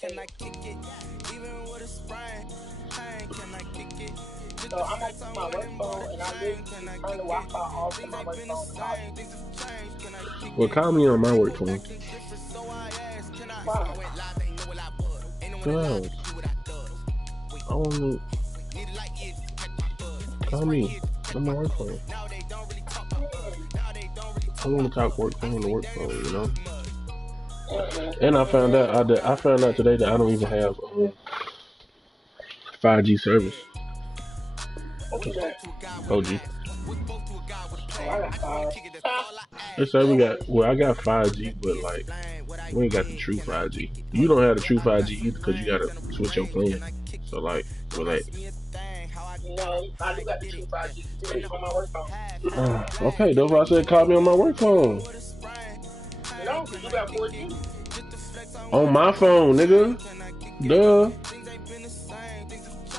So I'm on my work phone and I literally turn the Wi-Fi off on my work phone. Well, call me on my work phone. Wow. God. I want to call me on my work phone. I want to talk work phone to work phone, you know. And I found out today that I don't even have 5G service. What you got? 4G. Oh, I got 5. They say I got 5G, but like, we ain't got the true 5G. You don't have the true 5G either because you gotta switch your plan. So like, relax. No, I do got the true 5G still on my work phone. Okay, that's why I said call me on my work phone. No, because you got 4G. On my phone, nigga. Duh.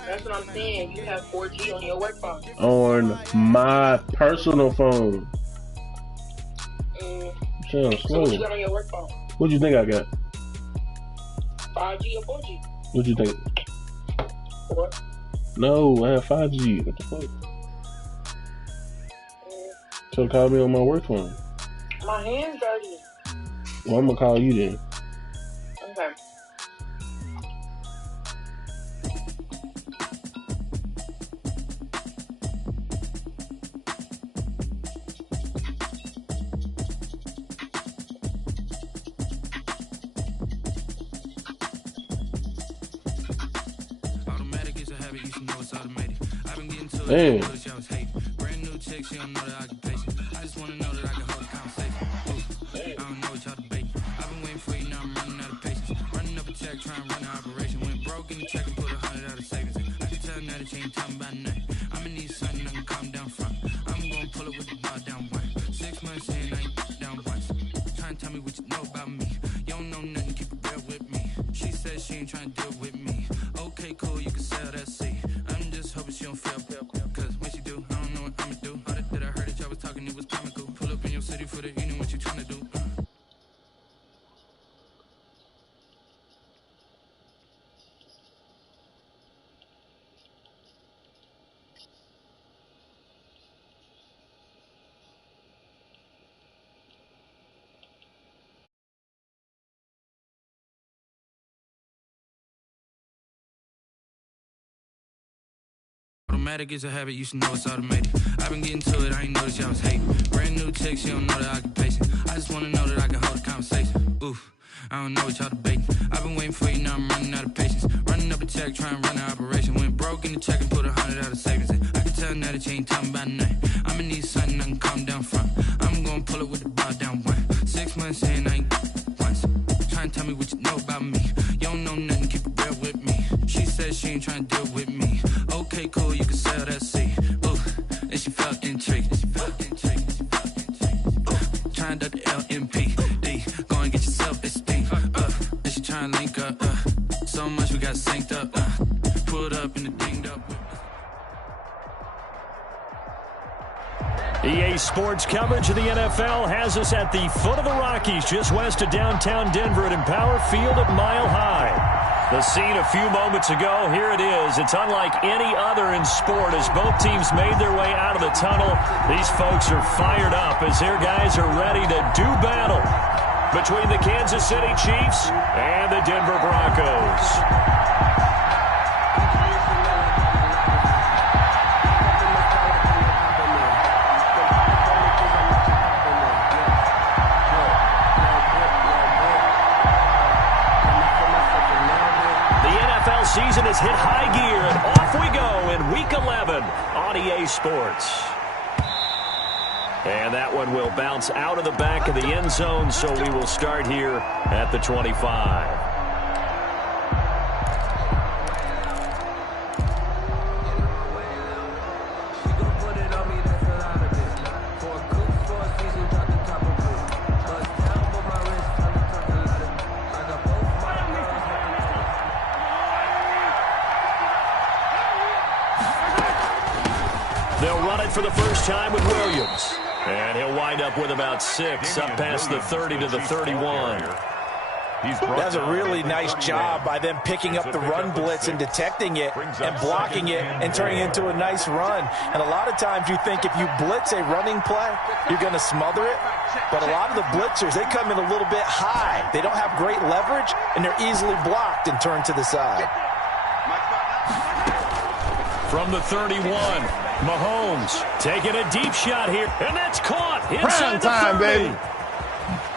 That's what I'm saying. You have 4G on your work phone. On my personal phone. Sounds So slow. what you got on your work phone? What do you think I got? 5G or 4G? What you think? 4. No, I have 5G. What the fuck? So call me on my work phone. My hand's dirty. Well, I'm gonna call you then. Okay. Damn. Brand new chick, she don't know the occupation. I just wanna know that I can hold a conversation. I don't know what y'all debating. I've been waiting for you, now I'm running out of patience. Running up a check, trying to run an operation. Went broke in the check and put 100 out of savings. I can tell now that you ain't talking about nothing. I'm in need something, I can calm down front. I'm gonna pull it with the bar down one. 6 months in, I ain't down once. Trying to tell me what you know about me. You don't know nothing, keep it real with me. She says she ain't trying to deal with me. Okay, cool, you can sell that seat. I'm just hoping she don't fail. Cause when she do, I don't know what I'ma do. All that I heard that y'all was talking, it was comical. Pull up in your city for the evening, what you tryna do? Automatic is a habit, you should know it's automated. I've been getting to it, I ain't noticed y'all was hating. Brand new chick, she don't know the occupation. I just wanna know that I can hold a conversation. Oof, I don't know what y'all debating. I've been waiting for you, now I'm running out of patience. Running up a check, trying to run an operation. Went broke in the check and put 100 out of savings. I can tell now that you ain't talking about nothing. I'ma need something, I can calm down front. I'm gonna pull it with the bar down one. 6 months in, I ain't once. Trying to tell me what you know about me. You don't know nothing, keep it real with me. She says she ain't trying to deal with me. Okay, cool, you can sell that seat. Ooh, and she felt intrigued. Trying to the LMPD. Go and get yourself esteem. And she trying to link up. So much we got synced up. Pulled up in the dinged up. EA Sports coverage of the NFL has us at the foot of the Rockies, just west of downtown Denver at Empower Field at Mile High. The scene a few moments ago, here it is. It's unlike any other in sport as both teams made their way out of the tunnel. These folks are fired up as their guys are ready to do battle between the Kansas City Chiefs and the Denver Broncos. Season has hit high gear, and off we go in Week 11 on EA Sports. And that one will bounce out of the back of the end zone, so we will start here at the 25. For the first time with Williams. And he'll wind up with about 6 up past the 30 to the 31. That's a really nice job by them picking up the run blitz and detecting it and blocking it and turning it into a nice run. And a lot of times you think if you blitz a running play, you're going to smother it. But a lot of the blitzers, they come in a little bit high. They don't have great leverage, and they're easily blocked and turned to the side. From the 31, Mahomes taking a deep shot here, and that's caught inside the 30. Baby.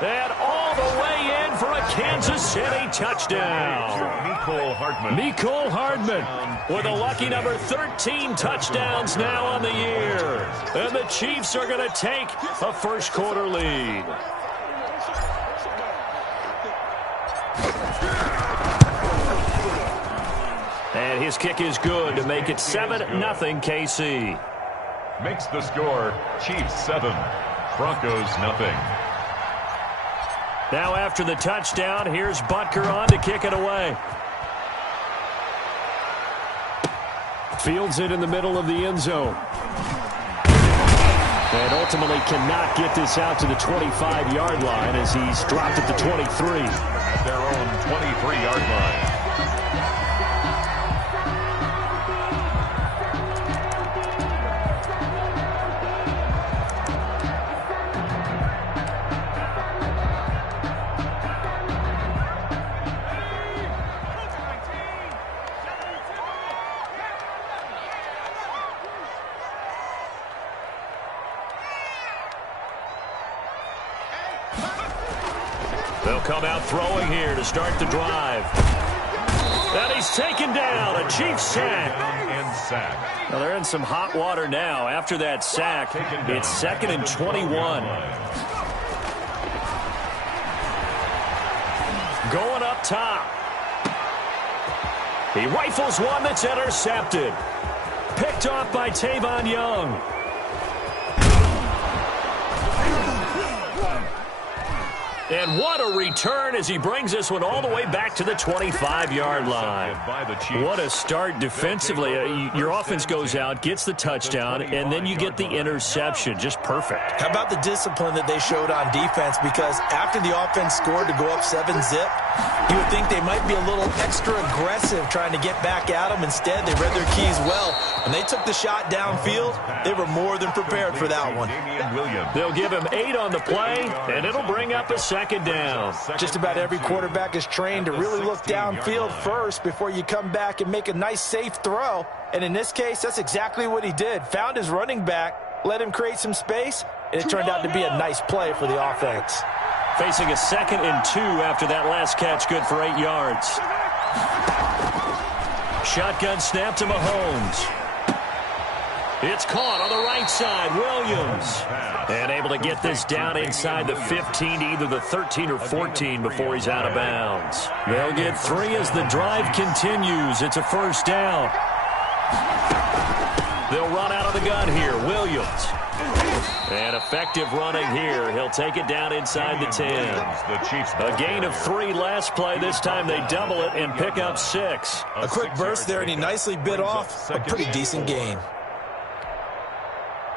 And all the way in for a Kansas City touchdown. Mecole Hardman with a lucky number 13 touchdowns now on the year. And the Chiefs are going to take a first-quarter lead. And his kick is good to make it 7-0 KC. Makes the score Chiefs 7, Broncos nothing. Now after the touchdown, here's Butker on to kick it away. Fields it in the middle of the end zone. And ultimately cannot get this out to the 25-yard line as he's dropped at the 23. At their own 23-yard line. They'll come out throwing here to start the drive. And he's taken down. A Chiefs sack. Now they're in some hot water now. After that sack, it's 2nd and 21. Going up top. He rifles one that's intercepted. Picked off by Tavon Young. And what a return as he brings this one all the way back to the 25-yard line. What a start defensively. Your offense goes out, gets the touchdown, and then you get the interception. Just perfect. How about the discipline that they showed on defense? Because after the offense scored to go up 7-zip, you would think they might be a little extra aggressive trying to get back at them. Instead, they read their keys well. When they took the shot downfield, they were more than prepared for that one. They'll give him 8 on the play, and it'll bring up a second down. Just about every quarterback is trained to really look downfield first before you come back and make a nice, safe throw. And in this case, that's exactly what he did. Found his running back, let him create some space, and it turned out to be a nice play for the offense. Facing a 2nd and 2 after that last catch, good for 8 yards. Shotgun snap to Mahomes. It's caught on the right side, Williams. And able to get this down inside the 15 to either the 13 or 14 before he's out of bounds. They'll get 3 as the drive continues. It's a first down. They'll run out of the gun here, Williams. And effective running here. He'll take it down inside the 10. A gain of 3 last play. This time they double it and pick up 6. A quick burst there, and he nicely bit off a pretty decent gain.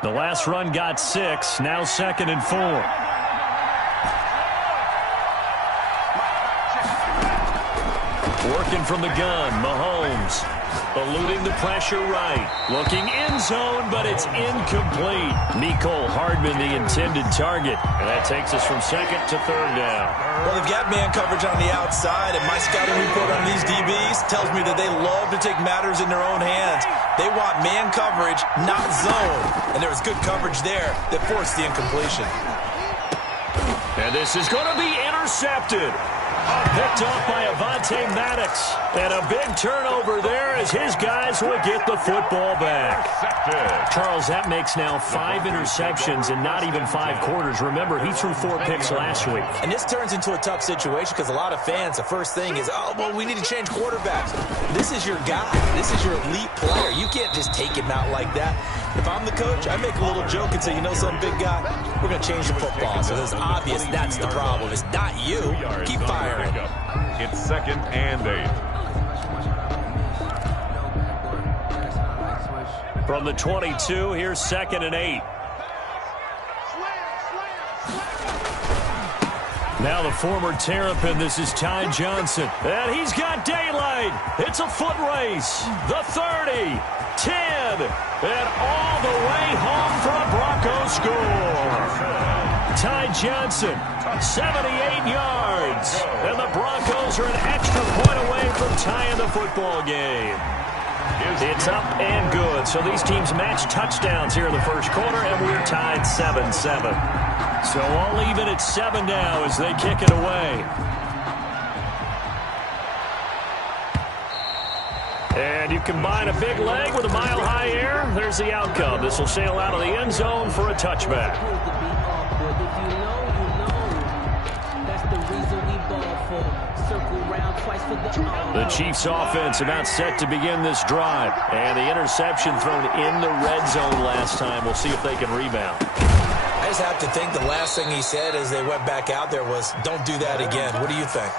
The last run got 6. Now 2nd and 4. Working from the gun, Mahomes. Eluding the pressure right. Looking end zone, but it's incomplete. Mecole Hardman, the intended target. And that takes us from 2nd to 3rd down. Well, they've got man coverage on the outside, and my scouting report on these DBs tells me that they love to take matters in their own hands. They want man coverage, not zone. And there was good coverage there that forced the incompletion. And this is going to be intercepted. Picked off by Avonte Maddox. And a big turnover there as his guys will get the football back. Charles, that makes now 5 interceptions in not even 5 quarters. Remember, he threw 4 picks last week. And this turns into a tough situation because a lot of fans, the first thing is, oh, well, we need to change quarterbacks. This is your guy. This is your elite player. You can't just take him out like that. If I'm the coach, I make a little joke and say, you know something, big guy? We're going to change the football. So it's obvious that's the problem. It's not you. Keep firing. It's 2nd and 8. From the 22, here's 2nd and 8. Now the former Terrapin, this is Ty Johnson. And he's got daylight. It's a foot race. The 30, 10, and all the way home for a Broncos score. Ty Johnson, 78 yards. And the Broncos are an extra point away from tying the football game. It's up and good. So these teams match touchdowns here in the first quarter, and we're tied 7-7. So I'll leave it at 7 now as they kick it away. And you combine a big leg with a mile-high air. There's the outcome. This will sail out of the end zone for a touchback. The Chiefs offense about set to begin this drive. And the interception thrown in the red zone last time. We'll see if they can rebound. I just have to think the last thing he said as they went back out there was, don't do that again. What do you think?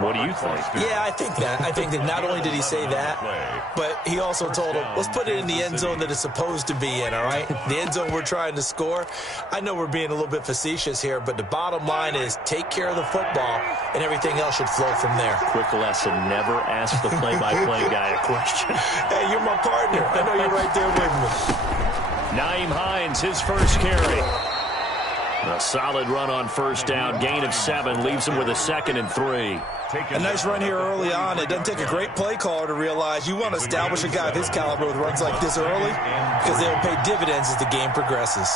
What do you think? Yeah, I think that. I think that not only did he say that, but he also told him, let's put it in the end zone that it's supposed to be in, all right? The end zone we're trying to score. I know we're being a little bit facetious here, but the bottom line is take care of the football, and everything else should flow from there. Quick lesson, never ask the play-by-play guy a question. Hey, you're my partner. I know you're right there with me. Nyheim Hines, his first carry. A solid run on first down. Gain of 7 leaves him with a 2nd and 3. A nice run here early on. It doesn't take a great play caller to realize you want to establish a guy of his caliber with runs like this early because they will pay dividends as the game progresses.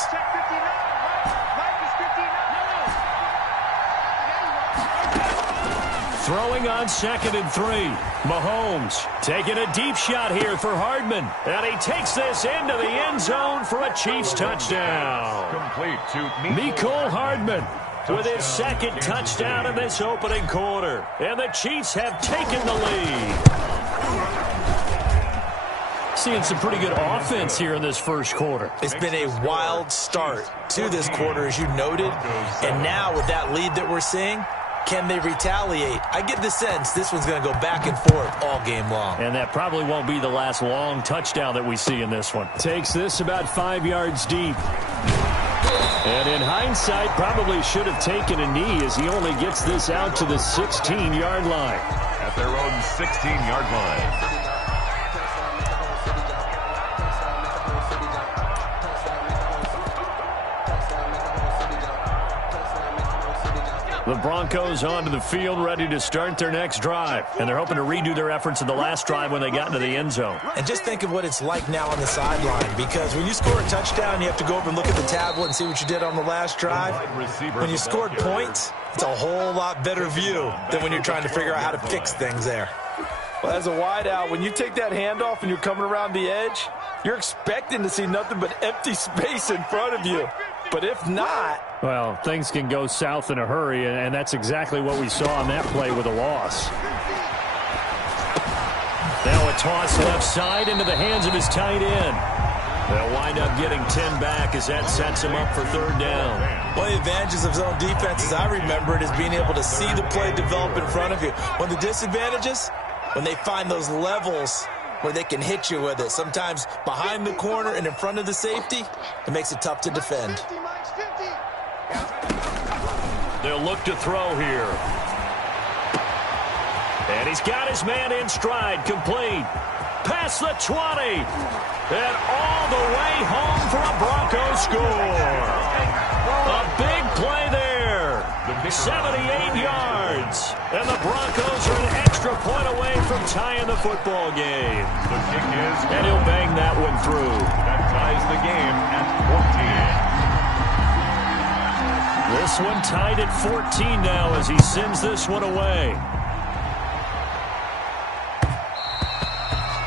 Throwing on 2nd and 3. Mahomes taking a deep shot here for Hardman. And he takes this into the end zone for a Chiefs touchdown. Complete to Mecole Hardman with his 2nd touchdown in this opening quarter. And the Chiefs have taken the lead. Seeing some pretty good offense here in this first quarter. It's been a wild start to this quarter, as you noted. And now with that lead that we're seeing, can they retaliate? I get the sense this one's going to go back and forth all game long. And that probably won't be the last long touchdown that we see in this one. Takes this about 5 yards deep. And in hindsight, probably should have taken a knee as he only gets this out to the 16-yard line. At their own 16-yard line. The Broncos onto the field, ready to start their next drive. And they're hoping to redo their efforts in the last drive when they got into the end zone. And just think of what it's like now on the sideline, because when you score a touchdown, you have to go over and look at the tablet and see what you did on the last drive. When you scored points, it's a whole lot better view than when you're trying to figure out how to fix things there. Well, as a wideout, when you take that handoff and you're coming around the edge, you're expecting to see nothing but empty space in front of you. But if not... Well, things can go south in a hurry, and that's exactly what we saw on that play with a loss. Now a toss left side into the hands of his tight end. They'll wind up getting 10 back as that sets him up for 3rd down. One of the advantages of zone defense, as I remember it, is being able to see the play develop in front of you. One of the disadvantages, when they find those levels where they can hit you with it, sometimes behind the corner and in front of the safety, it makes it tough to defend. They'll look to throw here. And he's got his man in stride, complete. Past the 20. And all the way home for a Broncos score. A big play there. 78 yards. And the Broncos are an extra point away from tying the football game. The kick is and he'll bang that one through. That ties the game at 14. This one tied at 14 now as he sends this one away.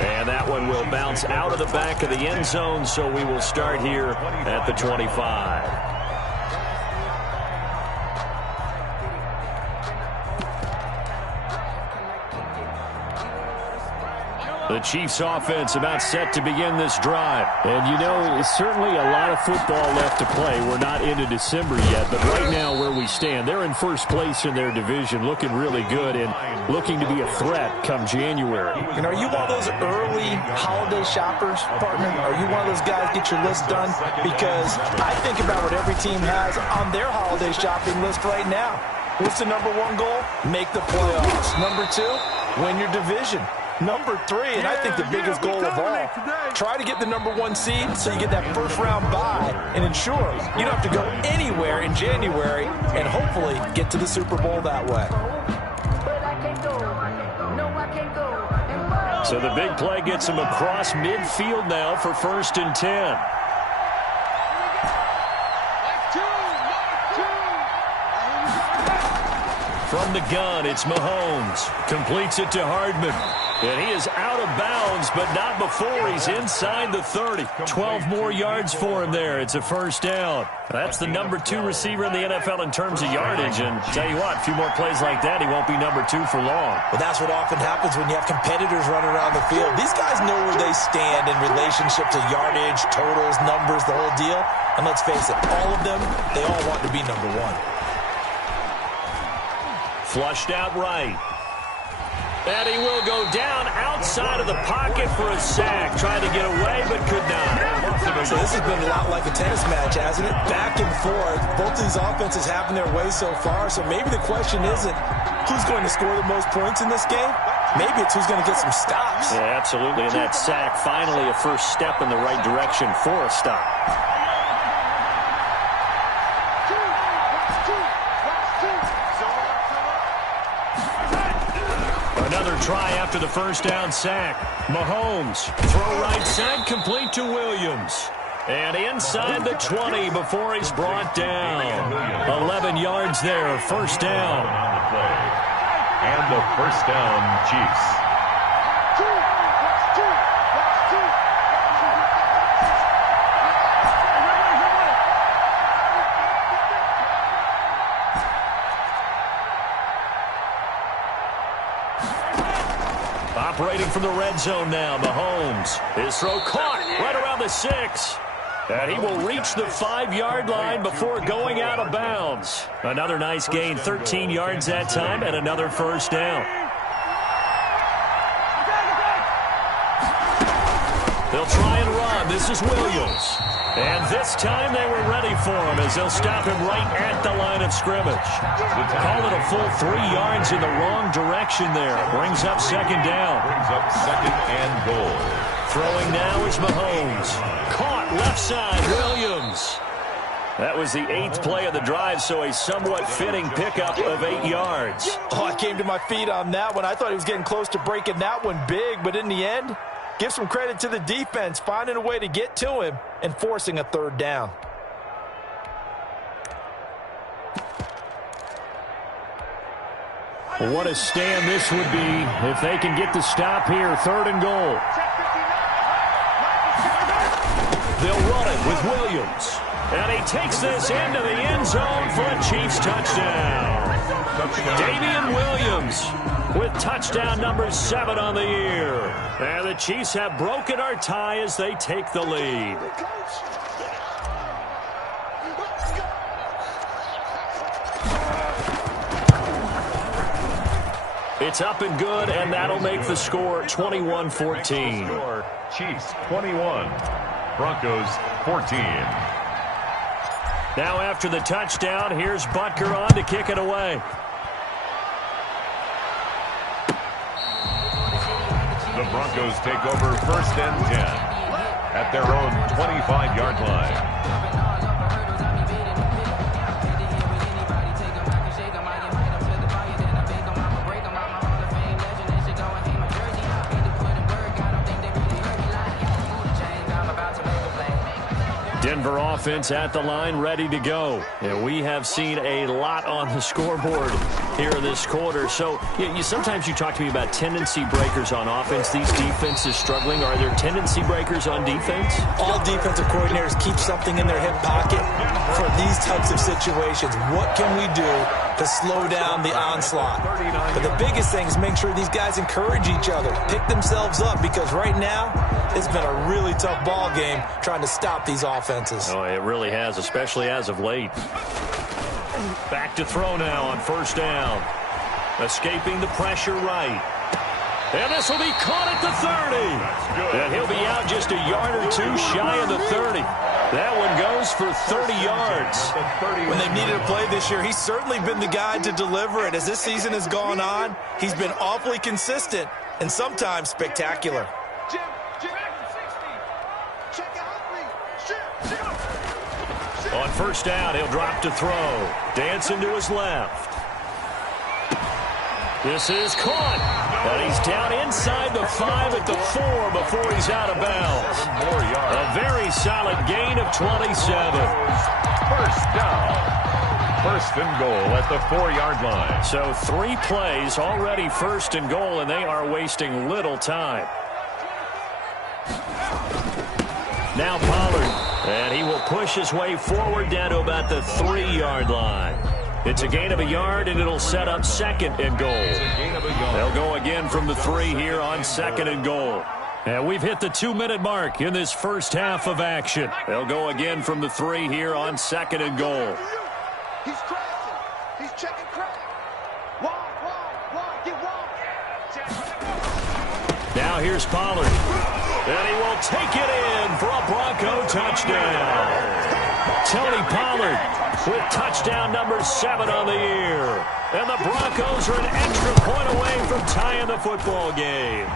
And that one will bounce out of the back of the end zone, so we will start here at the 25. The Chiefs offense about set to begin this drive. And, you know, it's certainly a lot of football left to play. We're not into December yet, but right now where we stand, they're in first place in their division, looking really good and looking to be a threat come January. And are you one of those early holiday shoppers, partner? Are you one of those guys get your list done? Because I think about what every team has on their holiday shopping list right now. What's the number one goal? Make the playoffs. Number two, win your division. Number three, and I think the biggest goal of all, try to get the number one seed so you get that first round bye and ensure you don't have to go anywhere in January and hopefully get to the Super Bowl that way. So the big play gets him across midfield now for 1st and 10. From the gun, it's Mahomes. Completes it to Hardman. And he is out of bounds, but not before he's inside the 30. 12 more yards for him there. It's a first down. That's the number 2 receiver in the NFL in terms of yardage. And tell you what, a few more plays like that, he won't be number 2 for long. Well, that's what often happens when you have competitors running around the field. These guys know where they stand in relationship to yardage, totals, numbers, the whole deal. And let's face it, all of them, they all want to be number 1. Flushed out right. And he will go down outside of the pocket for a sack. Tried to get away, but could not. So this has been a lot like a tennis match, hasn't it? Back and forth. Both of these offenses having their way so far. So maybe the question isn't who's going to score the most points in this game. Maybe it's who's going to get some stops. Yeah, absolutely. And that sack, finally a first step in the right direction for a stop. Another try after the first down sack. Mahomes, throw right side, complete to Williams. And inside the 20 before he's brought down. 11 yards there, first down. And the first down, Chiefs. Operating from the red zone now, Mahomes. His throw caught right around the 6. And he will reach the 5-yard line before going out of bounds. Another nice gain, 13 yards that time, and another first down. They'll try and run. This is Williams. And this time they were ready for him as they'll stop him right at the line of scrimmage. Call it a full 3 yards in the wrong direction there. Brings up second down. Brings up second and goal. Throwing now is Mahomes. Caught left side, Williams. That was the 8th play of the drive, so a somewhat fitting pickup of 8 yards. Oh, I came to my feet on that one. I thought he was getting close to breaking that one big, but in the end, give some credit to the defense, finding a way to get to him and forcing a third down. What a stand this would be if they can get the stop here. 3rd and goal. They'll run it with Williams. And he takes this into the end zone for a Chiefs touchdown. Damian Williams with touchdown number 7 on the year. And the Chiefs have broken our tie as they take the lead. It's up and good, and that'll make the score 21-14. Chiefs 21, Broncos 14. Now after the touchdown, here's Butker on to kick it away. The Broncos take over 1st and 10 at their own 25-yard line. Denver offense at the line, ready to go. And we have seen a lot on the scoreboard here in this quarter. So sometimes you talk to me about tendency breakers on offense. These defenses struggling. Are there tendency breakers on defense? All defensive coordinators keep something in their hip pocket for these types of situations. What can we do to slow down the onslaught? But the biggest thing is make sure these guys encourage each other, pick themselves up, because right now it's been a really tough ball game trying to stop these offenses. Oh, it really has, especially as of late. Back to throw now on first down. Escaping the pressure right. And this will be caught at the 30. And he'll be out just a yard or two shy of the 30. That one goes for 30 yards. When they've needed a play this year, he's certainly been the guy to deliver it. As this season has gone on, he's been awfully consistent and sometimes spectacular. On first down, he'll drop to throw. Dancing to his left. This is caught. And he's down inside the 5 at the 4 before he's out of bounds. A very solid gain of 27. First down. First and goal at the 4-yard line. So 3 plays already first and goal, and they are wasting little time. Now Pollard. And he will push his way forward down to about the 3-yard line. It's a gain of a yard, and it'll set up second and goal. They'll go again from the 3 here on second and goal. And we've hit the 2-minute mark in this first half of action. They'll go again from the 3 here on second and goal. He's crashing. He's checking crack. Wide, get wide. Now here's Pollard. And he will take it in for a Bronco touchdown. Tony Pollard with touchdown number 7 on the year. And the Broncos are an extra point away from tying the football game.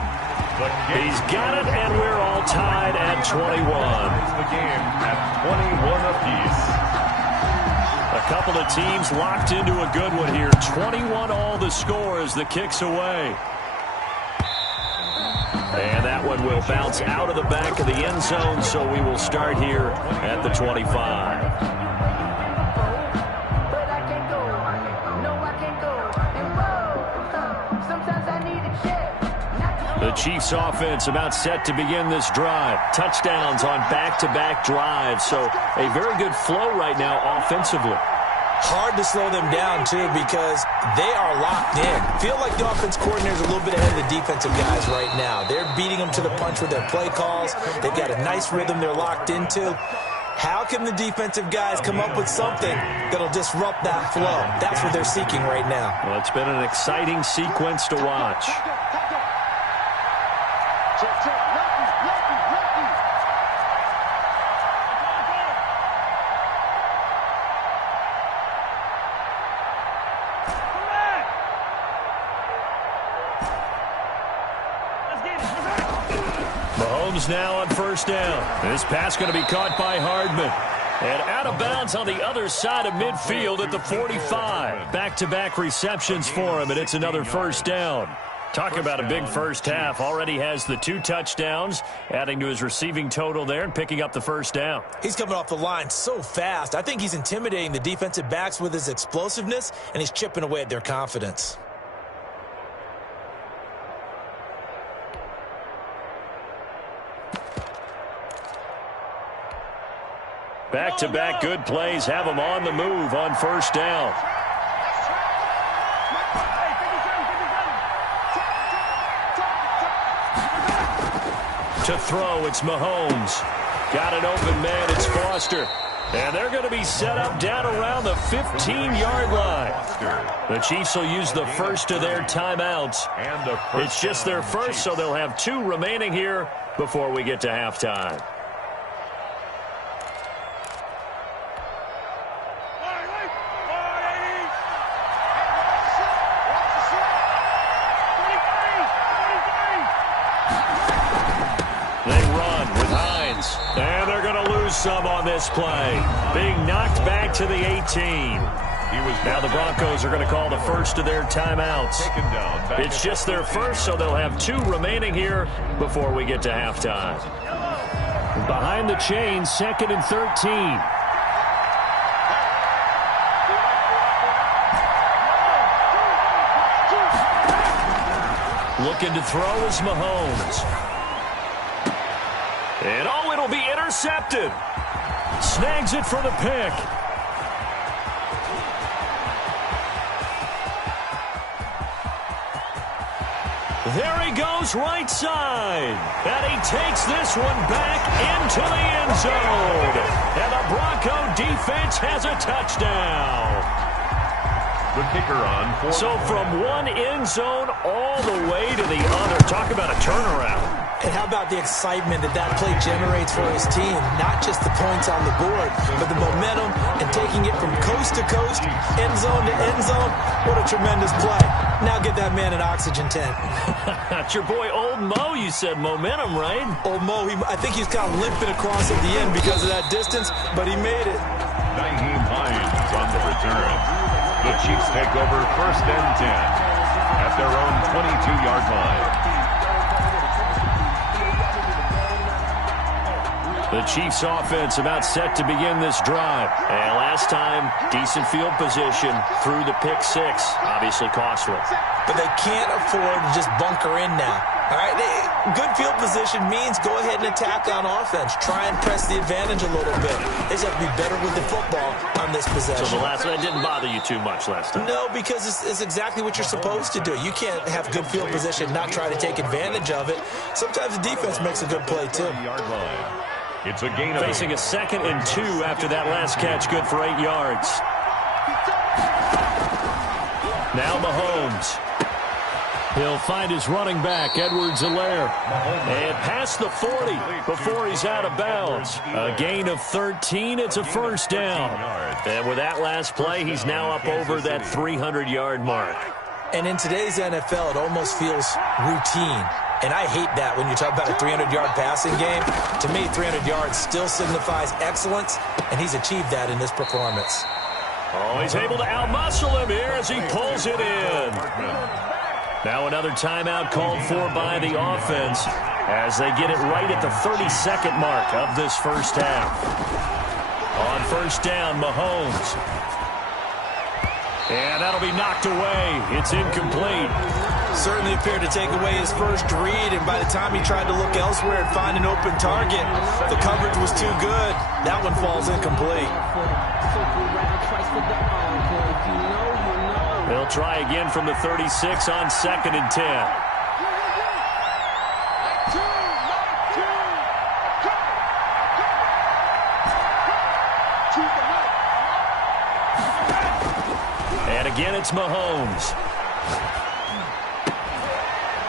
He's got it, and we're all tied at 21. The game at 21 apiece. A couple of teams locked into a good one here. 21 all the score as the kick's away. And that one will bounce out of the back of the end zone, so we will start here at the 25. The Chiefs offense about set to begin this drive. Touchdowns on back-to-back drives, so a very good flow right now offensively. Hard to slow them down, too, because they are locked in. Feel like the offense coordinator's a little bit ahead of the defensive guys right now. They're beating them to the punch with their play calls. They've got a nice rhythm they're locked into. How can the defensive guys come up with something that'll disrupt that flow? That's what they're seeking right now. Well, it's been an exciting sequence to watch. Mahomes now on first down. This pass going to be caught by Hardman. And out of bounds on the other side of midfield at the 45. Back-to-back receptions for him, and it's another first down. Talk about a big first half. Already has the 2 touchdowns, adding to his receiving total there and picking up the first down. He's coming off the line so fast. I think he's intimidating the defensive backs with his explosiveness, and he's chipping away at their confidence. Back-to-back good plays have him on the move on first down. To throw, it's Mahomes. Got an open man, it's Foster. And they're going to be set up down around the 15-yard line. The Chiefs will use the first of their timeouts. It's just their first, so they'll have 2 remaining here before we get to halftime. And they're going to lose some on this play. Being knocked back to the 18. Now the Broncos are going to call the first of their timeouts. It's just their first, so they'll have 2 remaining here before we get to halftime. Behind the chains, 2nd and 13. Looking to throw is Mahomes. And oh, it'll be intercepted. Snags it for the pick. There he goes right side. And he takes this one back into the end zone. And the Bronco defense has a touchdown. The kicker on. So from one end zone all the way to the other. Talk about a turnaround. And how about the excitement that play generates for his team? Not just the points on the board, but the momentum and taking it from coast to coast, end zone to end zone. What a tremendous play. Now get that man an oxygen tent. That's your boy Old Mo. You said momentum, right? Old Mo, I think he's kind of limping across at the end because of that distance, but he made it. Nyheim Hines on the return. The Chiefs take over 1st and 10 at their own 22-yard line. The Chiefs offense about set to begin this drive. And last time, decent field position through the pick six. Obviously costly. But they can't afford to just bunker in now. All right, good field position means go ahead and attack on offense. Try and press the advantage a little bit. They just have to be better with the football on this possession. So the last one didn't bother you too much last time? No, because it's exactly what you're supposed to do. You can't have good field position, not try to take advantage of it. Sometimes the defense makes a good play, too. It's a gain of facing a 2nd and 2 after that last catch, good for 8 yards. Now Mahomes. He'll find his running back, Edwards-Helaire. And past the 40 before he's out of bounds. A gain of 13. It's a first down. And with that last play, he's now up over that 300-yard mark. And in today's NFL, it almost feels routine. And I hate that when you talk about a 300-yard passing game. To me, 300 yards still signifies excellence, and he's achieved that in this performance. Oh, he's able to outmuscle him here as he pulls it in. Now another timeout called for by the offense as they get it right at the 32nd mark of this first half. On first down, Mahomes. And that'll be knocked away. It's incomplete. Certainly appeared to take away his first read, and by the time he tried to look elsewhere and find an open target, the coverage was too good. That one falls incomplete. They'll try again from the 36 on 2nd and 10. And again, it's Mahomes.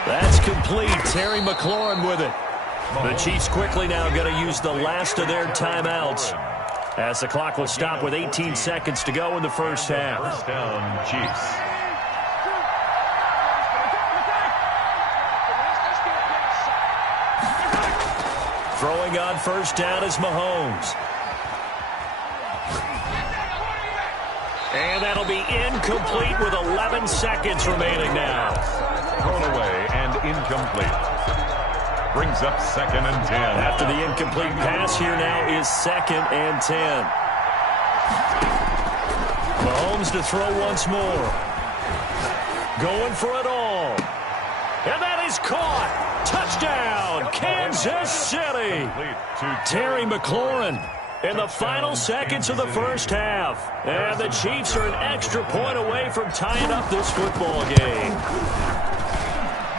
That's complete. Terry McLaurin with it. The Chiefs quickly now going to use the last of their timeouts as the clock will stop with 18 seconds to go in the first half. First down, Chiefs. Throwing on first down is Mahomes. And that'll be incomplete with 11 seconds remaining now. Thrown away and incomplete. Brings up 2nd and 10. After the incomplete pass, here now is 2nd and 10. Mahomes to throw once more. Going for it all. And that is caught. Touchdown, Kansas City. Terry McLaurin in the final seconds of the first half. And the Chiefs are an extra point away from tying up this football game.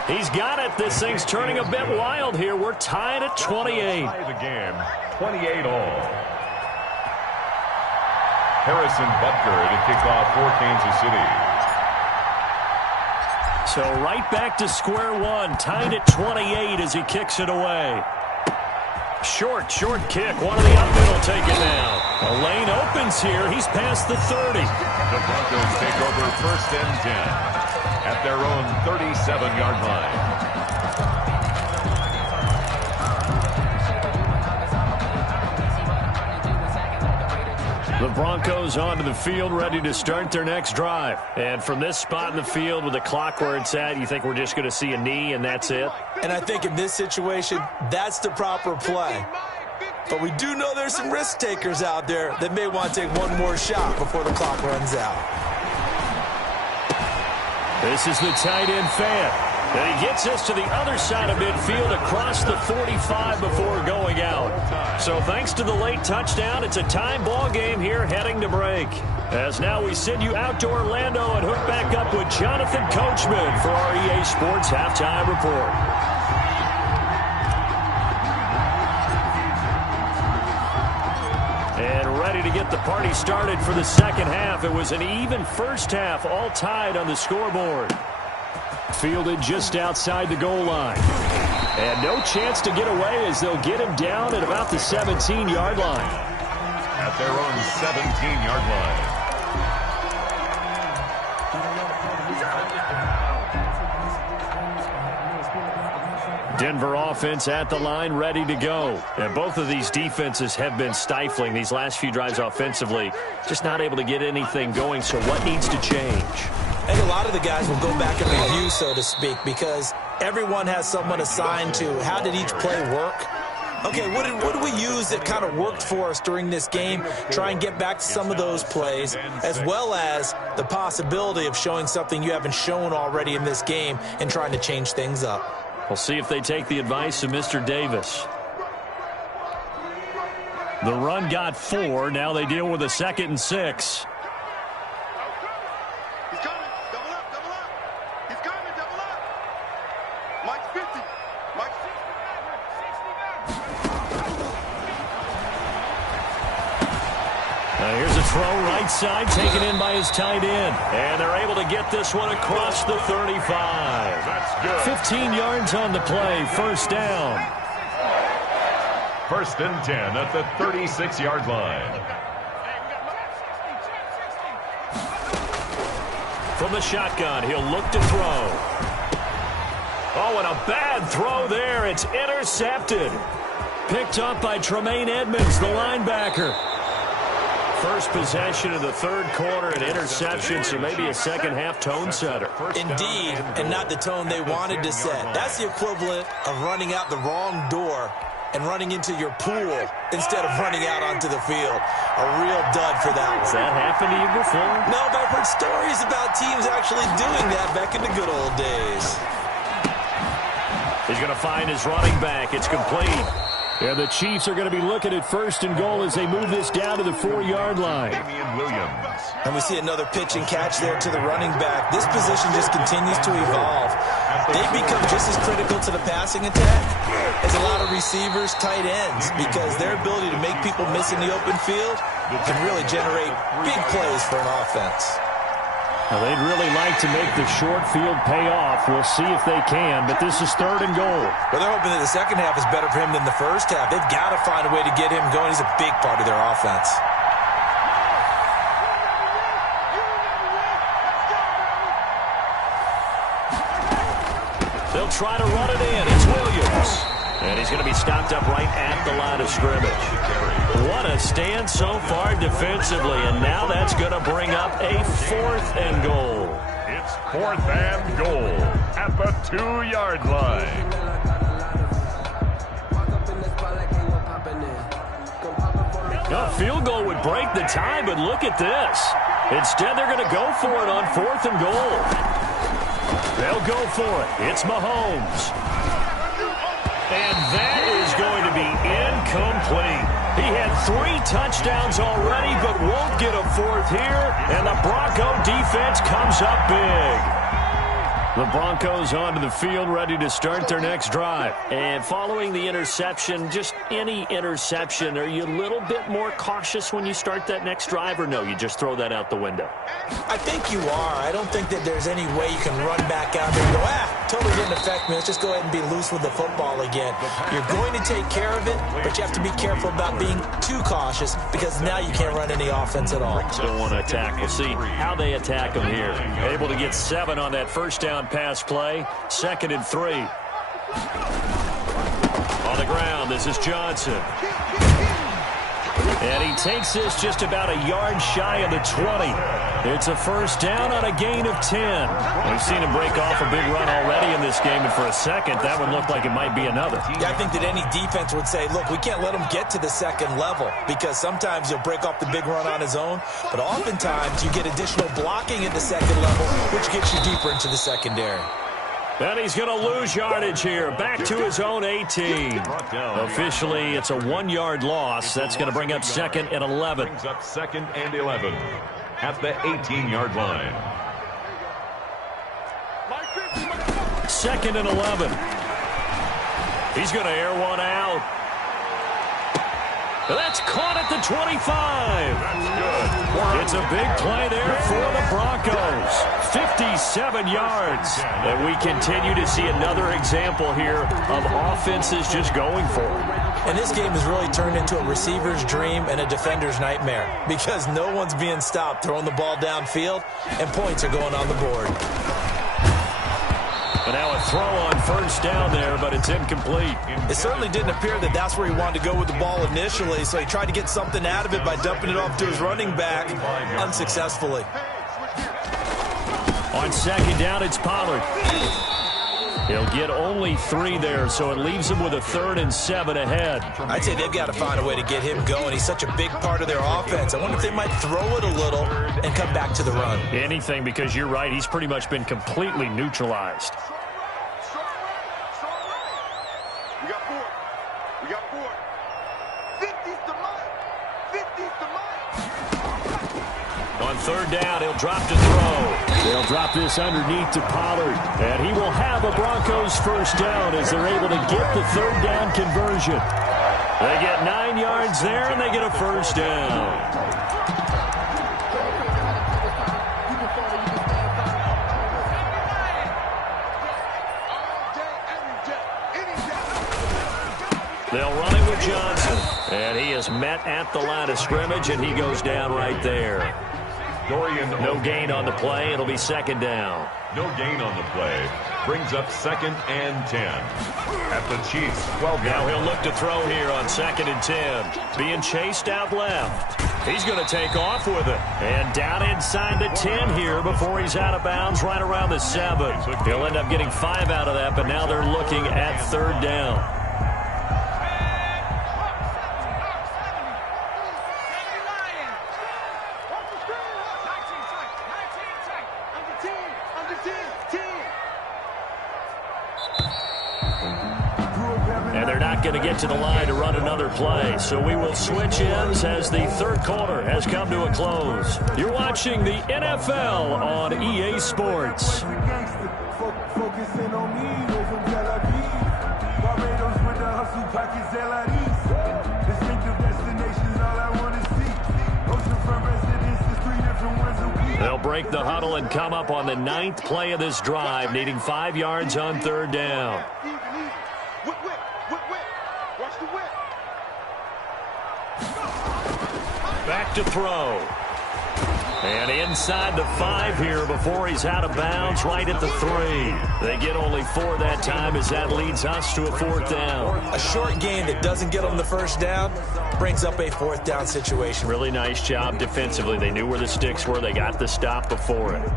He's got it. This thing's turning a bit wild here. We're tied at 28. The game, 28 all. Harrison Butker to kick off for Kansas City. So right back to square one, tied at 28 as he kicks it away. Short kick. One of the up middle take it now. A lane opens here. He's past the 30. The Broncos take over 1st and 10 at their own 37-yard line. The Broncos onto the field, ready to start their next drive. And from this spot in the field with the clock where it's at, you think we're just going to see a knee and that's it? And I think in this situation, that's the proper play. But we do know there's some risk takers out there that may want to take one more shot before the clock runs out. This is the tight end fan. And he gets us to the other side of midfield across the 45 before going out. So thanks to the late touchdown, it's a time ball game here heading to break. As now we send you out to Orlando and hook back up with Jonathan Coachman for our EA Sports Halftime Report. And ready to get the party started for the second half. It was an even first half, all tied on the scoreboard. Fielded just outside the goal line. And no chance to get away as they'll get him down at about the 17-yard line. At their own 17-yard line. Denver offense at the line, ready to go. And both of these defenses have been stifling these last few drives offensively. Just not able to get anything going, so what needs to change? I think a lot of the guys will go back and review, so to speak, because everyone has someone assigned to how did each play work. Okay, what did we use that kind of worked for us during this game? Try and get back to some of those plays, as well as the possibility of showing something you haven't shown already in this game and trying to change things up. We'll see if they take the advice of Mr. Davis. The run got 4. Now they deal with a 2nd and 6. Here's a throw right side taken in by his tight end. And they're able to get this one across the 35. That's good. 15 yards on the play. First down. 1st and 10 at the 36-yard line. From the shotgun, he'll look to throw. Oh, and a bad throw there. It's intercepted. Picked up by Tremaine Edmonds, the linebacker. First possession of the third quarter, an interception, so maybe a second-half tone setter. Indeed, and not the tone they wanted to set. That's the equivalent of running out the wrong door and running into your pool instead of running out onto the field. A real dud for that one. Has that happened to you before? No, but I've heard stories about teams actually doing that back in the good old days. He's going to find his running back. It's complete. And the Chiefs are going to be looking at 1st and goal as they move this down to the 4-yard line. And we see another pitch and catch there to the running back. This position just continues to evolve. They've become just as critical to the passing attack as a lot of receivers, tight ends, because their ability to make people miss in the open field can really generate big plays for an offense. Now, they'd really like to make the short field pay off. We'll see if they can, but this is 3rd and goal. Well, they're hoping that the second half is better for him than the first half. They've got to find a way to get him going. He's a big part of their offense. They'll try to run it in. It's Williams. And he's going to be stopped up right at the line of scrimmage. What a stand so far defensively, and now that's going to bring up a 4th and goal. It's 4th and goal at the 2-yard line. A field goal would break the tie, but look at this. Instead, they're going to go for it on 4th and goal. They'll go for it. It's Mahomes. And that is going to be incomplete. He had 3 touchdowns already, but won't get a 4th here. And the Bronco defense comes up big. The Broncos onto the field, ready to start their next drive. And following the interception, just any interception, are you a little bit more cautious when you start that next drive, or no, you just throw that out the window? I think you are. I don't think that there's any way you can run back out there and go, totally didn't affect me. Let's just go ahead and be loose with the football again. You're going to take care of it, but you have to be careful about being too cautious because now you can't run any offense at all. Don't want to attack. We'll see how they attack them here. Able to get 7 on that first down pass play. 2nd and 3. On the ground, this is Johnson. And he takes this just about a yard shy of the 20. It's a first down on a gain of 10. We've seen him break off a big run already in this game, and for a second, that would look like it might be another. Yeah, I think that any defense would say, look, we can't let him get to the second level because sometimes he'll break off the big run on his own, but oftentimes you get additional blocking at the second level, which gets you deeper into the secondary. And he's going to lose yardage here. Back to his own 18. Officially, it's a 1-yard loss. That's going to bring up 2nd and 11. Brings up 2nd and 11 at the 18-yard line. 2nd and 11. He's going to air one out. That's caught at the 25. That's good. It's a big play there for the Broncos. 57 yards. And we continue to see another example here of offenses just going for it. And this game has really turned into a receiver's dream and a defender's nightmare because no one's being stopped throwing the ball downfield, and points are going on the board. But now a throw on 1st down there, but it's incomplete. It certainly didn't appear that that's where he wanted to go with the ball initially, so he tried to get something out of it by dumping it off to his running back unsuccessfully. On 2nd down, it's Pollard. He'll get only 3 there, so it leaves him with a 3rd and 7 ahead. I'd say they've got to find a way to get him going. He's such a big part of their offense. I wonder if they might throw it a little and come back to the run. Anything, because you're right. He's pretty much been completely neutralized. We got 4. We got 4. 50's the Mike. 50's the Mike. On 3rd down, he'll drop to throw. They'll drop this underneath to Pollard. And he will have a Broncos 1st down as they're able to get the 3rd down conversion. They get 9 yards there, and they get a 1st down. They'll run it with Johnson. And he is met at the line of scrimmage, and he goes down right there. No gain on the play. It'll be 2nd down. No gain on the play. Brings up 2nd and 10 at the Chiefs' 12. Now he'll look to throw here on 2nd and 10. Being chased out left. He's going to take off with it. And down inside the 10 here before he's out of bounds right around the 7. He'll end up getting 5 out of that, but now they're looking at 3rd down. Going to get to the line to run another play. So we will switch ends as the 3rd quarter has come to a close. You're watching the NFL on EA Sports. They'll break the huddle and come up on the 9th play of this drive, needing 5 yards on 3rd down. Back to throw. And inside the 5 here before he's out of bounds, right at the 3. They get only 4 that time as that leads us to a 4th down. A short gain that doesn't get them the 1st down brings up a 4th down situation. Really nice job defensively. They knew where the sticks were. They got the stop before it.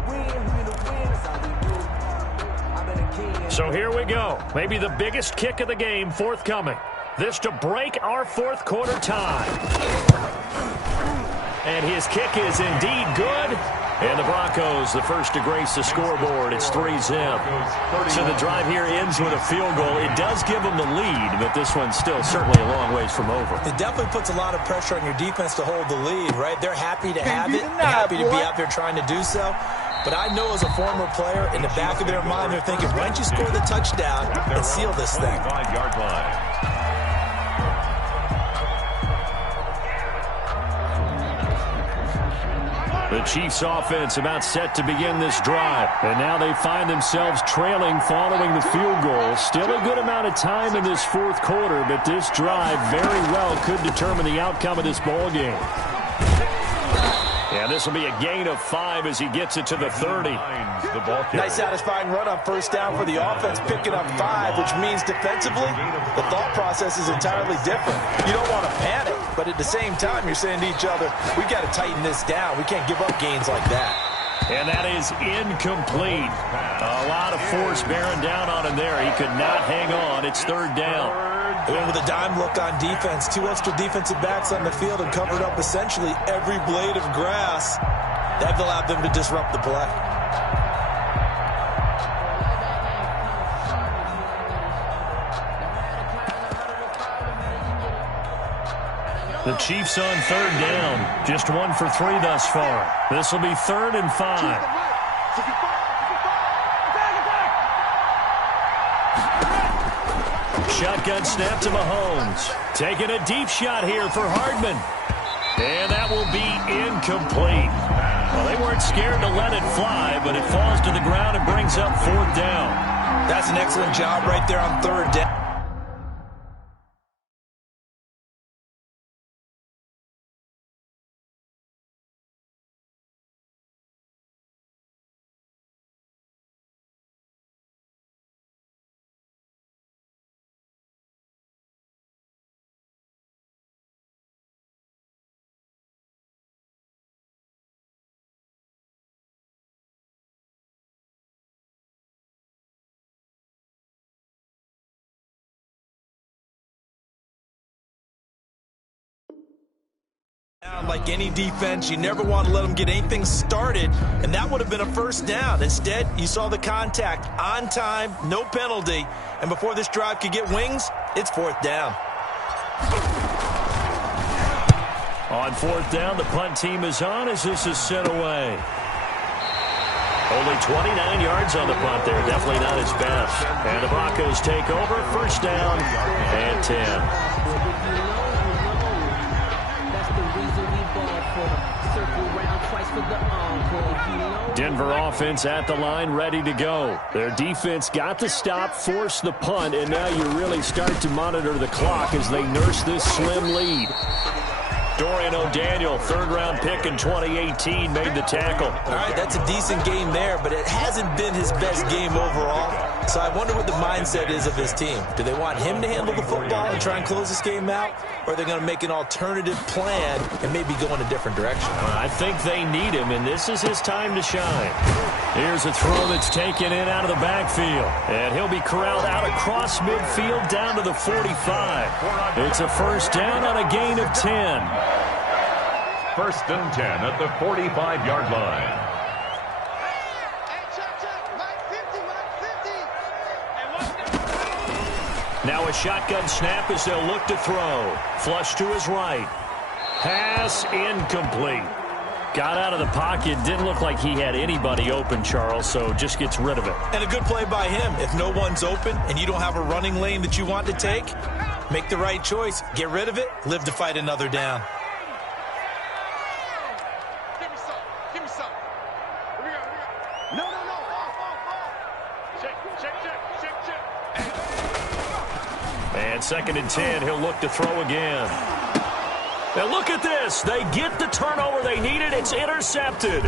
So here we go. Maybe the biggest kick of the game forthcoming. This to break our 4th quarter tie. And his kick is indeed good. And the Broncos, the first to grace the scoreboard. It's 3-zip. So the drive here ends with a field goal. It does give them the lead, but this one's still certainly a long ways from over. It definitely puts a lot of pressure on your defense to hold the lead, right? They're happy to have it. They're happy to be out there trying to do so. But I know as a former player, in the back of their mind, they're thinking, why don't you score the touchdown and seal this thing? 5-yard line. The Chiefs offense about set to begin this drive. And now they find themselves trailing following the field goal. Still a good amount of time in this 4th quarter, but this drive very well could determine the outcome of this ball game. And this will be a gain of 5 as he gets it to the 30. Nice satisfying run on 1st down for the offense, picking up 5, which means defensively, the thought process is entirely different. You don't want to panic, but at the same time, you're saying to each other, we've got to tighten this down. We can't give up gains like that. And that is incomplete. A lot of force bearing down on him there. He could not hang on. It's 3rd down. They went with a dime look on defense. 2 extra defensive backs on the field and covered up essentially every blade of grass. That allowed them to disrupt the play. The Chiefs on 3rd down. Just 1 for 3 thus far. This will be 3rd and 5. Shotgun snap to Mahomes. Taking a deep shot here for Hardman. And that will be incomplete. Well, they weren't scared to let it fly, but it falls to the ground and brings up 4th down. That's an excellent job right there on 3rd down. Like any defense, you never want to let them get anything started, and that would have been a 1st down. Instead, you saw the contact on time, no penalty, and before this drive could get wings, it's 4th down. On 4th down, the punt team is on as this is sent away. Only 29 yards on the punt there. Definitely not his best. And the Broncos take over. 1st down and 10. Denver offense at the line, ready to go. Their defense got the stop, forced the punt, and now you really start to monitor the clock as they nurse this slim lead. Dorian O'Daniel, 3rd-round pick in 2018, made the tackle. All right, that's a decent game there, but it hasn't been his best game overall. So I wonder what the mindset is of his team. Do they want him to handle the football and try and close this game out? Or are they going to make an alternative plan and maybe go in a different direction? I think they need him, and this is his time to shine. Here's a throw that's taken in out of the backfield. And he'll be corralled out across midfield down to the 45. It's a 1st down on a gain of 10. 1st and 10 at the 45-yard line. Now a shotgun snap as they'll look to throw. Flush to his right. Pass incomplete. Got out of the pocket. Didn't look like he had anybody open, Charles, so just gets rid of it. And a good play by him. If no one's open and you don't have a running lane that you want to take, make the right choice. Get rid of it. Live to fight another down. Give me some. Here we go. No. Check. And 2nd and 10, he'll look to throw again. Now look at this. They get the turnover they needed. It's intercepted.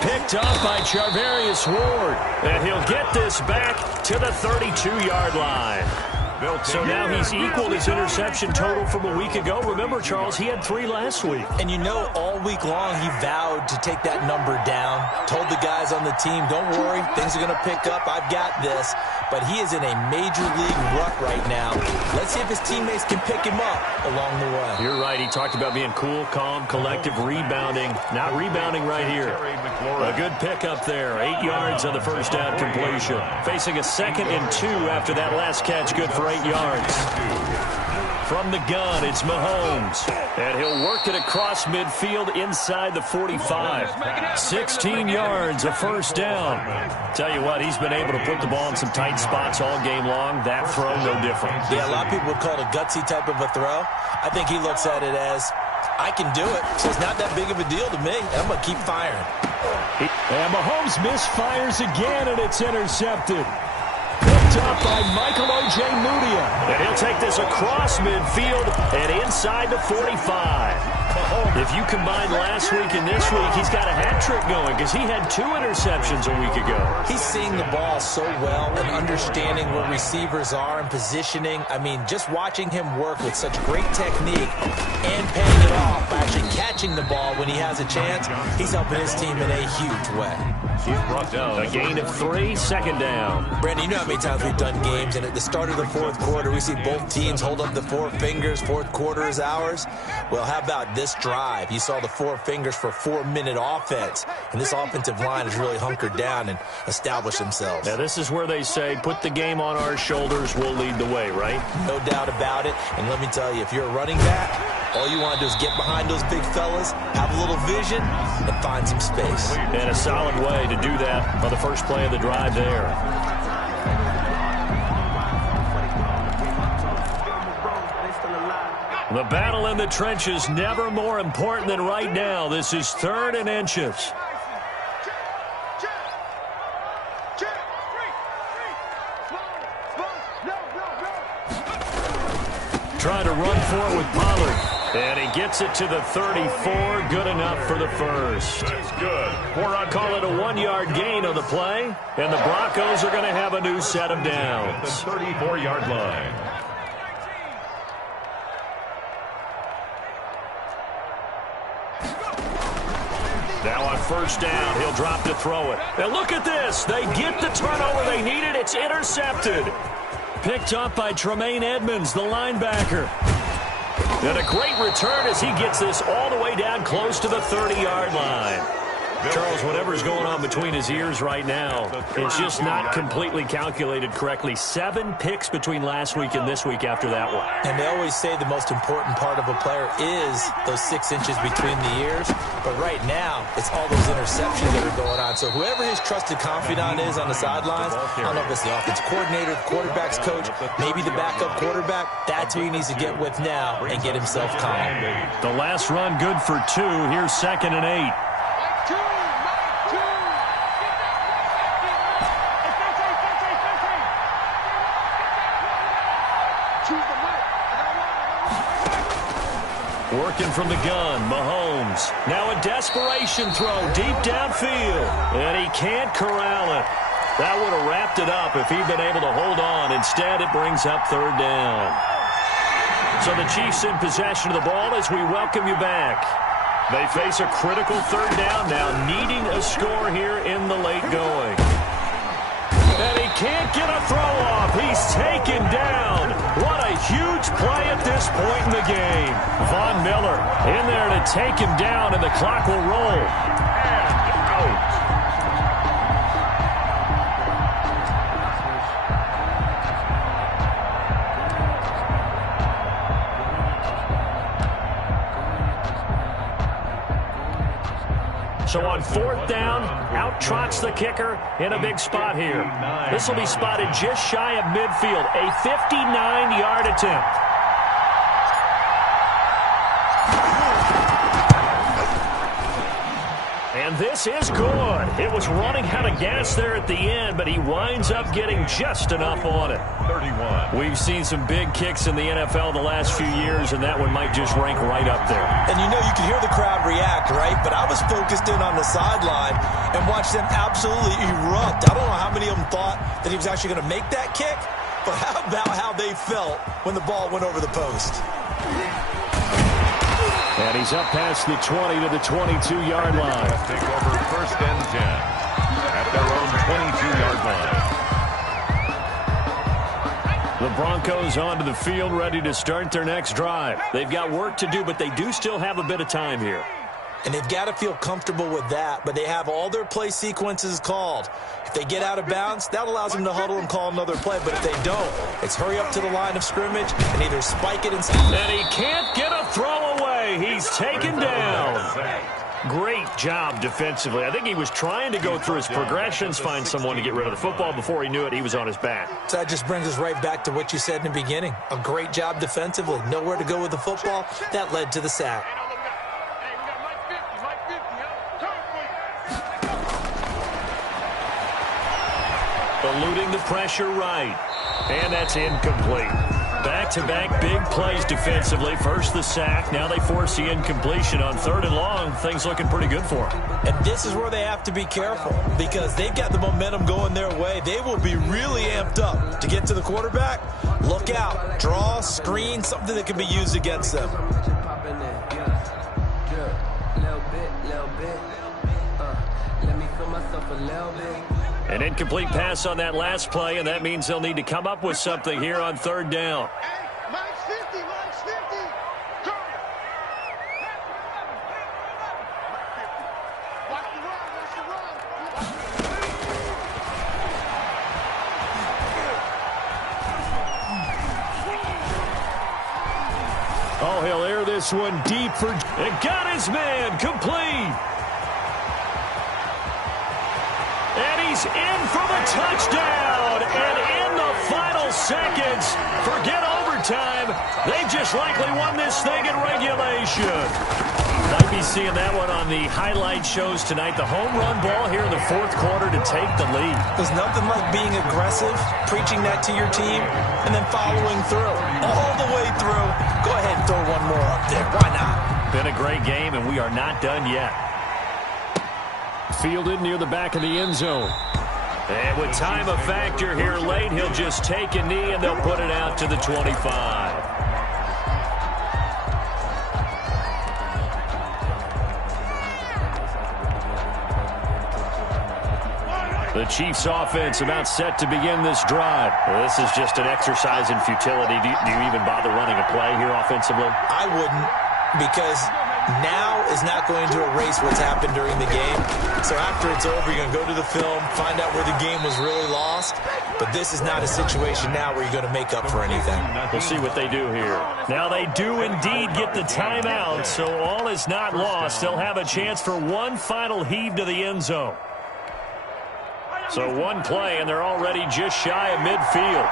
Picked up by Charvarius Ward. And he'll get this back to the 32-yard line. So now he's equaled his interception total from a week ago. Remember, Charles, he had 3 last week. And you know, all week long he vowed to take that number down. Told the guys on the team, don't worry, things are going to pick up. I've got this. But he is in a major league rut right now. Let's see if his teammates can pick him up along the way. You're right. He talked about being cool, calm, collective, rebounding. Not rebounding right here. A good pickup there. 8 yards on the 1st down completion. Facing a 2nd and 2 after that last catch. Good for 8 yards. From the gun, it's Mahomes. And he'll work it across midfield inside the 45. 16 yards, a 1st down. Tell you what, he's been able to put the ball in some tight spots all game long. That throw, no different. Yeah, a lot of people would call it a gutsy type of a throw. I think he looks at it as, I can do it, so it's not that big of a deal to me. I'm going to keep firing. And Mahomes misfires again, and it's intercepted. Picked up by Michael Ojemudia. And he'll take this across midfield and inside the 45. If you combine last week and this week, he's got a hat trick going because he had 2 interceptions a week ago. He's seeing the ball so well and understanding where receivers are and positioning. I mean, just watching him work with such great technique and paying it off by actually catching the ball when he has a chance, he's helping his team in a huge way. He's brought down a gain of 3, 2nd down. Brandon, you know how many times we've done games, and at the start of the 4th quarter, we see both teams hold up the 4 fingers, 4th quarter is ours. Well, how about this drive? You saw the 4 fingers for 4-minute offense, and this offensive line has really hunkered down and established themselves. Now, this is where they say, put the game on our shoulders, we'll lead the way, right? No doubt about it, and let me tell you, if you're a running back, All you want to do is get behind those big fellas, have a little vision, and find some space. And a solid way to do that on the first play of the drive there. The battle in the trenches, never more important than right now. This is 3rd and inches. Trying to run for it with Pollard. And he gets it to the 34. Good enough for the first. That's good. Call it a 1-yard gain on the play. And the Broncos are going to have a new set of downs. The 34-yard line. Now on first down, he'll drop to throw it. And look at this. They get the turnover they needed. It's intercepted. Picked up by Tremaine Edmonds, the linebacker. And a great return as he gets this all the way down close to the 30-yard line. Charles, whatever's going on between his ears right now, it's just not completely calculated correctly. 7 picks between last week and this week after that one. And they always say the most important part of a player is those 6 inches between the ears. But right now, it's all those interceptions that are going on. So whoever his trusted confidant is on the sidelines, I don't know if it's the offensive coordinator, the quarterback's coach, maybe the backup quarterback, that's who he needs to get with now and get himself calm. The last run good for 2. Here's 2nd and 8. Working from the gun, Mahomes. Now a desperation throw deep downfield. And he can't corral it. That would have wrapped it up if he'd been able to hold on. Instead, it brings up 3rd down. So the Chiefs in possession of the ball as we welcome you back. They face a critical 3rd down now, needing a score here in the late going. And he can't get a throw off. He's taken down. What a huge play at this point in the game. Von Miller in there to take him down, and the clock will roll. And out. So on 4th down, out trots the kicker in a big spot here. This will be spotted just shy of midfield, a 59-yard attempt. And this is good. It was running out of gas there at the end, but he winds up getting just enough on it. 31. We've seen some big kicks in the NFL the last few years, and that one might just rank right up there. And you know, you can hear the crowd react, right? But I was focused in on the sideline and watched them absolutely erupt. I don't know how many of them thought that he was actually going to make that kick, but how about how they felt when the ball went over the post? And he's up past the 20 to the 22-yard line. Take over 1st and 10 at their own 22-yard line. The Broncos onto the field, ready to start their next drive. They've got work to do, but they do still have a bit of time here. And they've got to feel comfortable with that, but they have all their play sequences called. If they get out of bounds, that allows them to huddle and call another play. But if they don't, it's hurry up to the line of scrimmage and either spike it inside. And he can't get a throw away. He's taken down. Great job defensively. I think he was trying to go through his progressions, find someone to get rid of the football. Before he knew it, he was on his back. So that just brings us right back to what you said in the beginning. A great job defensively. Nowhere to go with the football. That led to the sack. Eluding the pressure right. And that's incomplete. Back-to-back big plays defensively. First the sack. Now they force the incompletion on 3rd and long. Things looking pretty good for them. And this is where they have to be careful because they've got the momentum going their way. They will be really amped up to get to the quarterback. Look out. Draw, screen, something that can be used against them. An incomplete pass on that last play, and that means they'll need to come up with something here on 3rd down. this one deep for... And got his man complete. And he's in for the touchdown. And in the final seconds, forget overtime, they've just likely won this thing in regulation. Might be seeing that one on the highlight shows tonight. The home run ball here in the fourth quarter to take the lead. There's nothing like being aggressive, preaching that to your team, and then following through. All the way through. Go ahead and throw one more up there. Why not? Been a great game, and we are not done yet. Fielded near the back of the end zone. And with time a factor here late, he'll just take a knee, and they'll put it out to the 25. The Chiefs offense about set to begin this drive. Well, this is just an exercise in futility. Do you even bother running a play here offensively? I wouldn't, because now is not going to erase what's happened during the game. So after it's over, you're going to go to the film, find out where the game was really lost. But this is not a situation now where you're going to make up for anything. We'll see what they do here. Now they do indeed get the timeout, so all is not lost. They'll have a chance for one final heave to the end zone. So one play, and they're already just shy of midfield.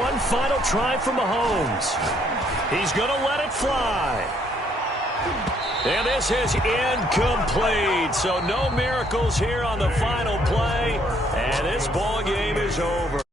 One final try from Mahomes. He's going to let it fly. And this is incomplete. So no miracles here on the final play. And this ball game is over.